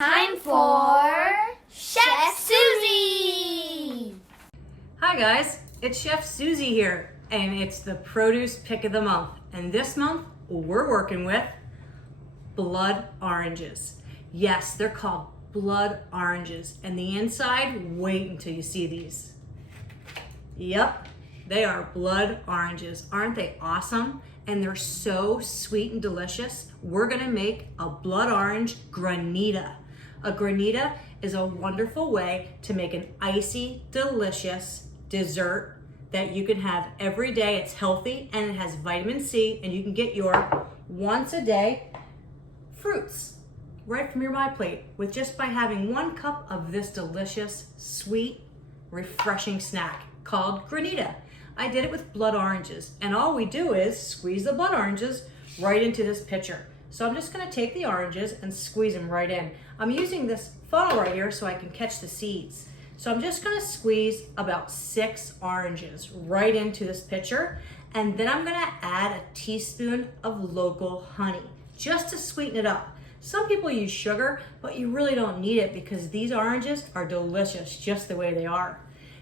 Time for Chef Suzy! Hi guys, it's Chef Suzy here, and it's the produce pick of the month. And this month, we're working with blood oranges. Yes, they're called blood oranges. And the inside, wait until you see these. Yep, they are blood oranges. Aren't they awesome? And they're so sweet and delicious. We're gonna make a blood orange granita. A granita is a wonderful way to make an icy, delicious dessert that you can have every day. It's healthy and it has vitamin C, and you can get your once a day fruits right from your My Plate with just by having 1 cup of this delicious, sweet, refreshing snack called granita. I did it with blood oranges, and all we do is squeeze the blood oranges right into this pitcher. So I'm just gonna take the oranges and squeeze them right in. I'm using this funnel right here so I can catch the seeds. So I'm just gonna squeeze about 6 oranges right into this pitcher, and then I'm gonna add a teaspoon of local honey just to sweeten it up. Some people use sugar, but you really don't need it because these oranges are delicious just the way they are.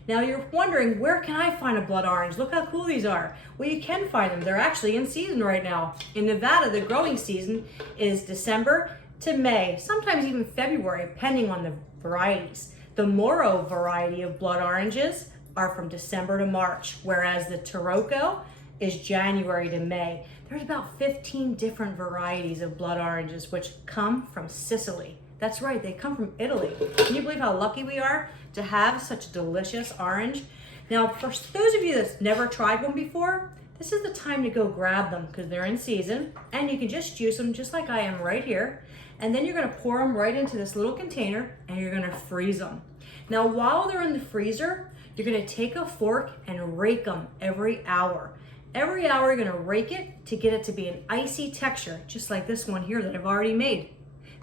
Now you're wondering, where can I find a blood orange? Look how cool these are. Well, you can find them. They're actually in season right now. In Nevada, the growing season is December to May, sometimes even February, depending on the varieties. The Moro variety of blood oranges are from December to March, whereas the Tarocco is January to May. There's about 15 different varieties of blood oranges which come from Sicily. That's right, they come from Italy. Can you believe how lucky we are to have such a delicious orange? Now, for those of you that's never tried one before, this is the time to go grab them because they're in season, and you can just juice them just like I am right here. And then you're gonna pour them right into this little container and you're gonna freeze them. Now, while they're in the freezer, you're gonna take a fork and rake them every hour. Every hour you're gonna rake it to get it to be an icy texture, just like this one here that I've already made.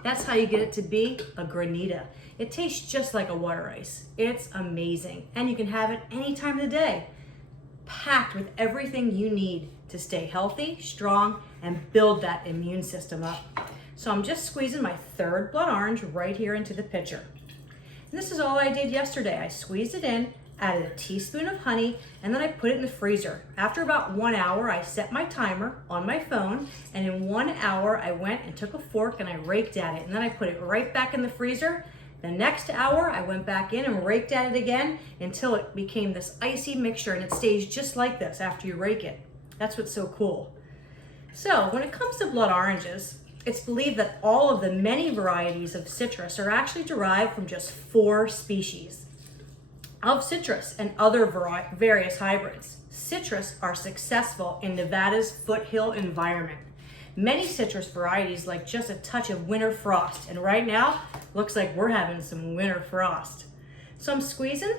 That's how you get it to be a granita. It tastes just like a water ice. It's amazing. And you can have it any time of the day, packed with everything you need to stay healthy, strong, and build that immune system up. So I'm just squeezing my 3rd blood orange right here into the pitcher. And this is all I did yesterday. I squeezed it in, added a teaspoon of honey, and then I put it in the freezer. After about 1 hour, I set my timer on my phone, and in 1 hour, I went and took a fork and I raked at it, and then I put it right back in the freezer. The next hour, I went back in and raked at it again until it became this icy mixture, and it stays just like this after you rake it. That's what's so cool. So when it comes to blood oranges, it's believed that all of the many varieties of citrus are actually derived from just 4 species of citrus and other various hybrids. Citrus are successful in Nevada's foothill environment. Many citrus varieties like just a touch of winter frost, and right now looks like we're having some winter frost. So I'm squeezing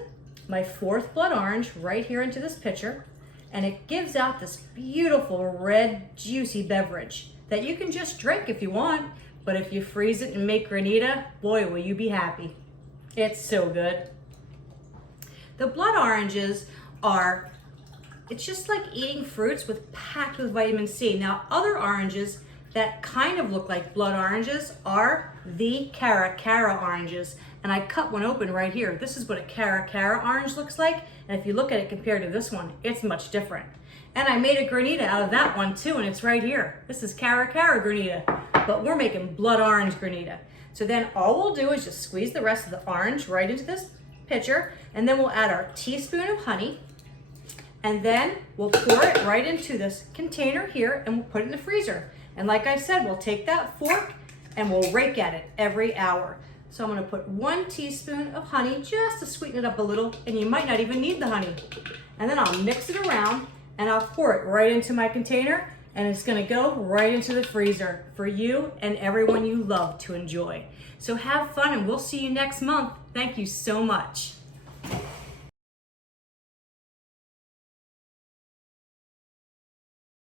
my 4th blood orange right here into this pitcher, and it gives out this beautiful red juicy beverage that you can just drink if you want, but if you freeze it and make granita, boy will you be happy. It's so good. The blood oranges are, it's just like eating fruits packed with vitamin C. Now, other oranges that kind of look like blood oranges are the Cara Cara oranges. And I cut one open right here. This is what a Cara Cara orange looks like. And if you look at it compared to this one, it's much different. And I made a granita out of that one too, and it's right here. This is Cara Cara granita, but we're making blood orange granita. So then all we'll do is just squeeze the rest of the orange right into this pitcher, and then we'll add our teaspoon of honey, and then we'll pour it right into this container here, and we'll put it in the freezer. And like I said, we'll take that fork and we'll rake at it every hour. So I'm gonna put 1 teaspoon of honey just to sweeten it up a little, and you might not even need the honey. And then I'll mix it around and I'll pour it right into my container, and it's gonna go right into the freezer for you and everyone you love to enjoy. So have fun, and we'll see you next month. Thank you so much.